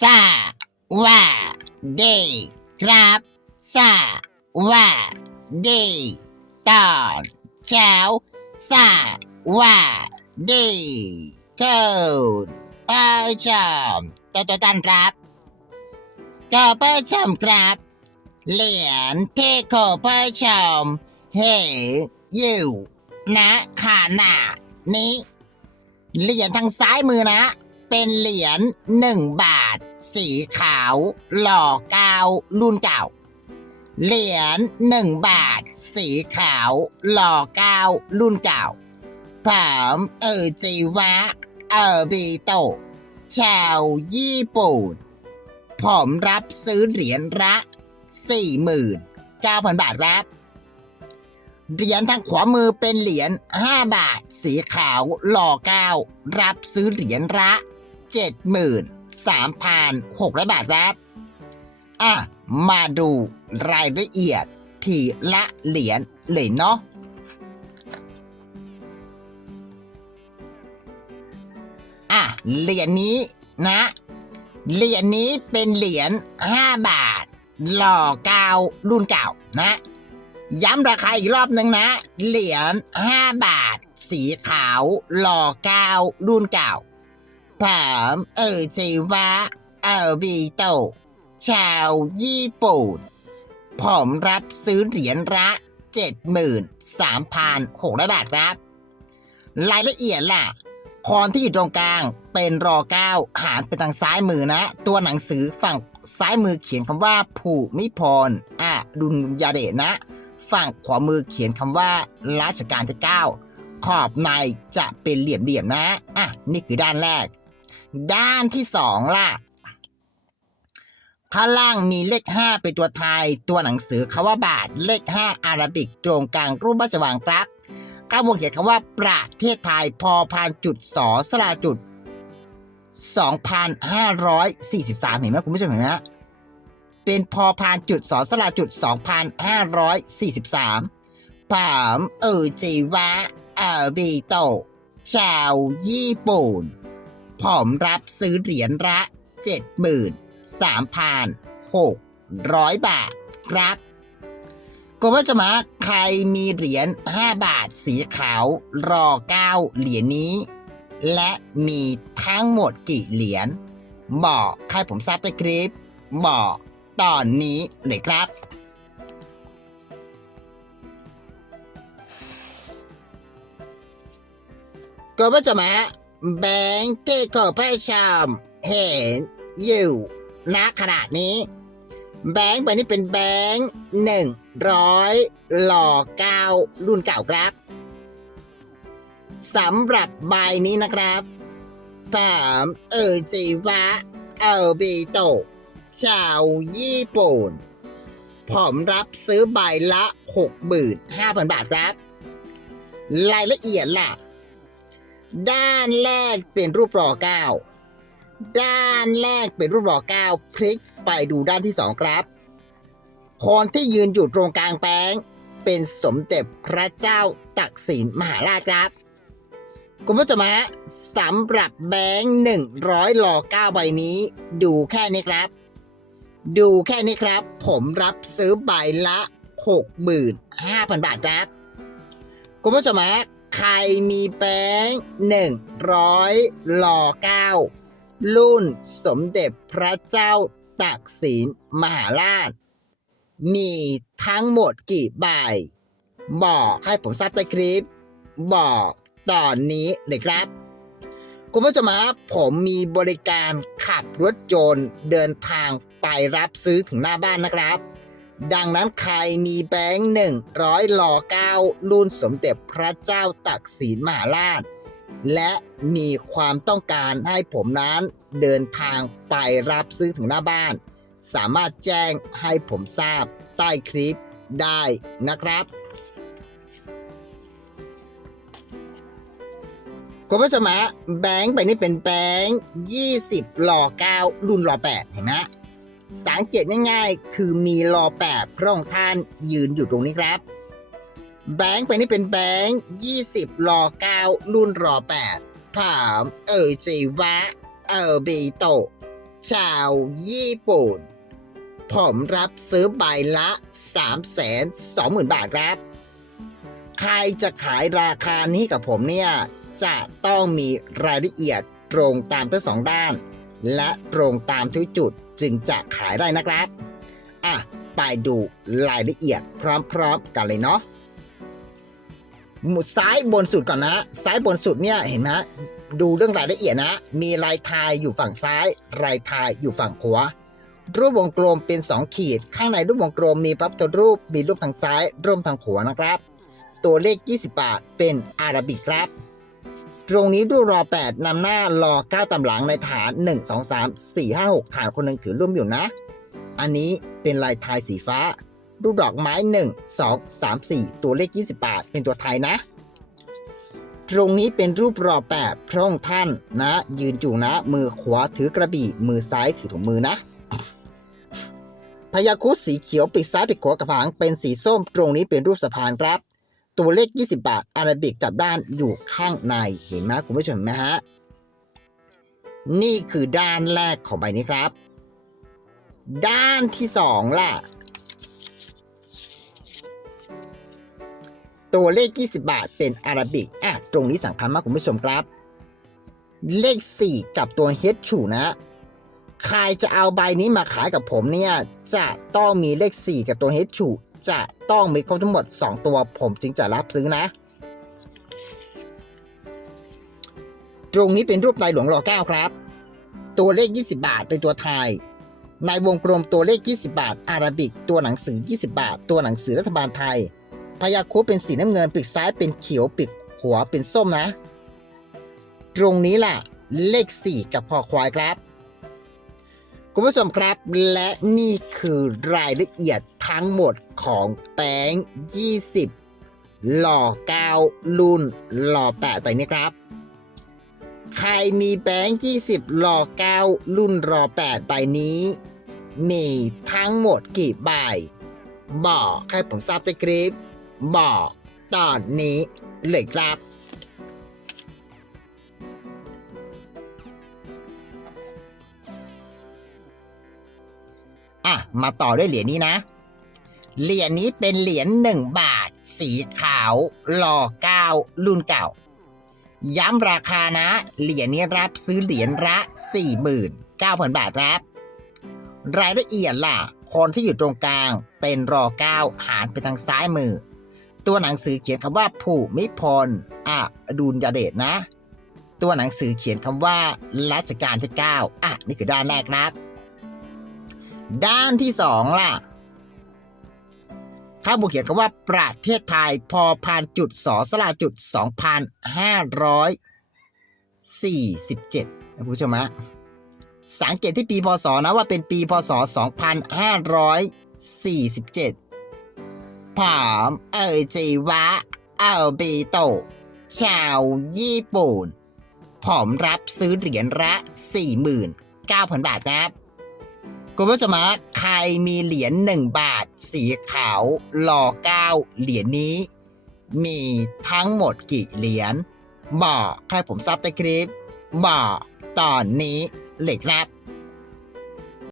สวัสดีครับสวัสดีตอนเช้าสวัสดีคุณผู้ชมตัวตัวตันครับก็ผู้ชมครับ เหรียญที่คุณผู้ชมเห็นอยู่ณขณะนี้ เหรียญทางซ้ายมือนะ เป็นเหรียญหนึ่งบาท สีขาว หล่อเก้ารุ่นเก่า เหรียญหนึ่งบาท สีขาว หล่อเก้ารุ่นเก่าผมเออจิวะ เออบิโตะชาวญี่ปุ่น ผมรับซื้อเหรียญละสี่หมื่นเก้าพันบาทครับ เหรียญทางขวามือเป็นเหรียญ5บาท สีขาว หล่อเก้ารับซื้อเหรียญละเจ็ดหมื่น 3,600 บาทครับ อะ มาดูรายละเอียดทีละเหรียญเลยเนาะอะ เหรียญนี้นะ เหรียญนี้เป็นเหรียญ5บาท หล่อเก้ารุ่นเก่านะ ย้ำราคาอีกรอบหนึ่งนะ เหรียญ5บาท สีขาว หล่อเก้ารุ่นเก่า ผมเออจิวะเออบิโตะชาวญี่ปุ่น ผมรับซื้อเหรียญละ73,600 บาทครับ รายละเอียดล่ะ คอนที่อยู่ตรงกลางเป็นรอเก้าหารไปทางซ้ายมือนะ ตัวหนังสือฝั่งซ้ายมือเขียนคำว่าผูมิพรอะดุลยาเดชนะ ฝั่งขวามือเขียนคำว่ารัชกาลที่9ขอบในจะเป็นเหลี่ยมๆนะ อะ นี่คือด้านแรก ด้านที่สองล่ะ ข้างล่างมีเลข 5 เป็นตัวไทย ตัวหนังสือคำว่าบาท เลข 5 อาราบิกตรงกลางรูปราชวังครับข้างบนเขียนคำว่าประเทศไทยพอพานจุดสอสลาจุด 2,543 เห็นไหมคุณผู้ชมเห็นไหมฮะเป็นพอพานจุดสอสลาจุด 2,543ผามเออจิวะเออบิโตะชาวญี่ปุ่น ผมรับซื้อเหรียญละ73,600 บาทครับคุณผู้ชมฮะใครมีเหรียญ 5 บาทสีขาวรอ 9 เหรียญนี้ และมีทั้งหมดกี่เหรียญบอกให้ผมทราบในคลิป บอกตอนนี้เลยครับก็ว่าจะมา แบงค์ที่ขอพระชมเห็นอยู่ณขณะนี้ แบงค์ใบนี้เป็นแบงค์หนึ่งร้อยหล่อเก้ารุ่นเก่าครับสำหรับใบนี้นะครับผมเออจิวะเออบิโตะชาวญี่ปุ่น ผมรับซื้อใบละ 65,000 บาทครับ รายละเอียดล่ะ ด้านแรกเป็นรูปรอเก้าด้านแรกเป็นรูปรอเก้าพลิกไปดูด้านที่สองครับ คนที่ยืนอยู่ตรงกลางแป้ง เป็นสมเด็จพระเจ้าตักสินมหาราชครับ คุณผู้ชมฮะสำหรับแบงค์หนึ่งร้อยหล่อเก้าใบนี้ ดูแค่นี้ครับ ดูแค่นี้ครับ ผมรับซื้อใบละ 65,000 บาทครับ คุณผู้ชมฮะ ใครมีแบงหนึ่งร้อยหล่อเก้ารุ่นสมเด็จพระเจ้าตักสินมหาราช มีทั้งหมดกี่ใบ บอกให้ผมทราบในคลิป บอกตอนนี้เลยครับ คุณผู้ชมครับผมมีบริการขับรถยนต์เดินทางไปรับซื้อถึงหน้าบ้านนะครับ ดังนั้นใครมีแบงค์หนึ่งร้อยหล่อเก้ารุ่นสมเด็จพระเจ้าตักสินมหาราช และมีความต้องการให้ผมนั้นเดินทางไปรับซื้อถึงหน้าบ้าน สามารถแจ้งให้ผมทราบใต้คลิปได้นะครับคุณผู้ชมฮะแบงค์ใบนี้เป็นแบงค์20หล่อ9รุ่นหล่อ8เห็นไหม สังเกตง่ายๆ คือมีหล่อ8พระองค์ท่านยืนอยู่ตรงนี้ครับ แบงค์ใบนี้เป็นแบงค์20หล่อ9รุ่นหล่อ8ผามเอ่ยจีวะ เออบีโตะชาวญี่ปุ่น ผมรับซื้อใบละ3 2 0 0 0 0 บาทครับ ใครจะขายราคานี้กับผมเนี่ย จะต้องมีรายละเอียดตรงตามทั้งสองด้าน และตรงตามทุกจุด จึงจะขายได้นะครับ อะ ไปดูรายละเอียดพร้อมๆกันเลยเนาะซ้ายบนสุดก่อนนะ ซ้ายบนสุดเนี่ยเห็นไหมฮะดูเรื่องรายละเอียดนะ มีลายทายอยู่ฝั่งซ้าย ลายทายอยู่ฝั่งขวารูปวงกลมเป็น 2 ขีด ข้างในรูปวงกลมมีพระพุทธรูปมีรูปทางซ้ายรูปทางขวานะครับ ตัวเลข 20 บาทเป็นอาราบิกครับ ตรงนี้รูปรอ 8นำหน้ารอ 9ตำหลังในฐาน 1 2 3 4 5 6 ฐานคนหนึ่งถือร่วมอยู่นะ อันนี้เป็นลายทายสีฟ้า รูปดอกไม้ 1 2 3 4 ตัวเลข20บาทเป็นตัวไทยนะ ตรงนี้เป็นรูปรอแปดพระองค์ท่านนะ ยืนจู่นะ มือขวาถือกระบี่ มือซ้ายถือถุงมือนะพญาครุฑสีเขียวปีกซ้ายปีกขวากระผางเป็นสีส้ม ตรงนี้เป็นรูปสะพานครับ ตัวเลข 20 บาท อาราบิกจับด้านอยู่ข้างในเห็นไหมคุณผู้ชมนไหมฮะ นี่คือด้านแรกของใบนี้ครับ ด้านที่สองล่ะ ตัวเลข 20 บาทเป็นอาราบิกอะตรงนี้สำคัญมากคุณผู้ชมครับ เลข 4 กับตัว H ฉูนะ ใครจะเอาใบนี้มาขายกับผมเนี่ย จะต้องมีเลข 4 กับตัว H ฉู จะต้องมีครบทั้งหมด 2 ตัว ผมจึงจะรับซื้อนะ ตรงนี้เป็นรูปในหลวงรอเก้าครับ ตัวเลข 20 บาทเป็นตัวไทย ในวงกลมตัวเลข 20 บาท อาราบิก ตัวหนังสือ 20 บาท ตัวหนังสือรัฐบาลไทยพยาครุเป็นสีน้ำเงินปีกซ้ายเป็นเขียวปีกขวเป็นส้มนะ ตรงนี้ล่ะ เลข 4 กับคอควายครับ คุณผู้ชมครับ และนี่คือรายละเอียดทั้งหมดของแป้ง 20 หล่อ 9 รุ่น หล่อ 8 ไปนี้ครับ ใครมีแบง20 หล่อ 9 รุ่นรอ8ใบนี้ มีทั้งหมดกี่ใบบอกให้ผมทราบในคลิป บอกตอนนี้เลยครับ อะ มาต่อด้วยเหรียญนี้นะ เหรียญนี้เป็นเหรียญหนึ่งบาท สีขาวหล่อเก้ารุ่นเก่า ย้ำราคานะ เหรียญนี้รับซื้อเหรียญละ49,000 บาทครับ รายละเอียดล่ะ คนที่อยู่ตรงกลางเป็นรอเก้าหารไปทางซ้ายมือ ตัวหนังสือเขียนคำว่าผู้มิพลอะดุลยเดชนะ ตัวหนังสือเขียนคำว่ารัชกาลที่ 9 อะ นี่คือด้านแรกครับ ด้านที่สองล่ะข้างบนเขียนคำว่าประเทศไทยพอพานจุดสอสลาจุดสองพันห้าร้อยสี่สิบเจ็ดนะคุณผู้ชมฮะสังเกตที่ปีพศนะว่าเป็นปีพศสองพันห้าร้อยสี่สิบเจ็ดผอมเอจีวะเอลบีโต ชาวญี่ปุ่นผมรับซื้อเหรียญละ49,000 บาทนะครับ คุณผู้ชมใครมีเหรียญ1บาท สีขาวหล่อ9เหรียญนี้ มีทั้งหมดกี่เหรียญบอกให้ผมทราบในคลิปบอกตอนนี้เลยครับ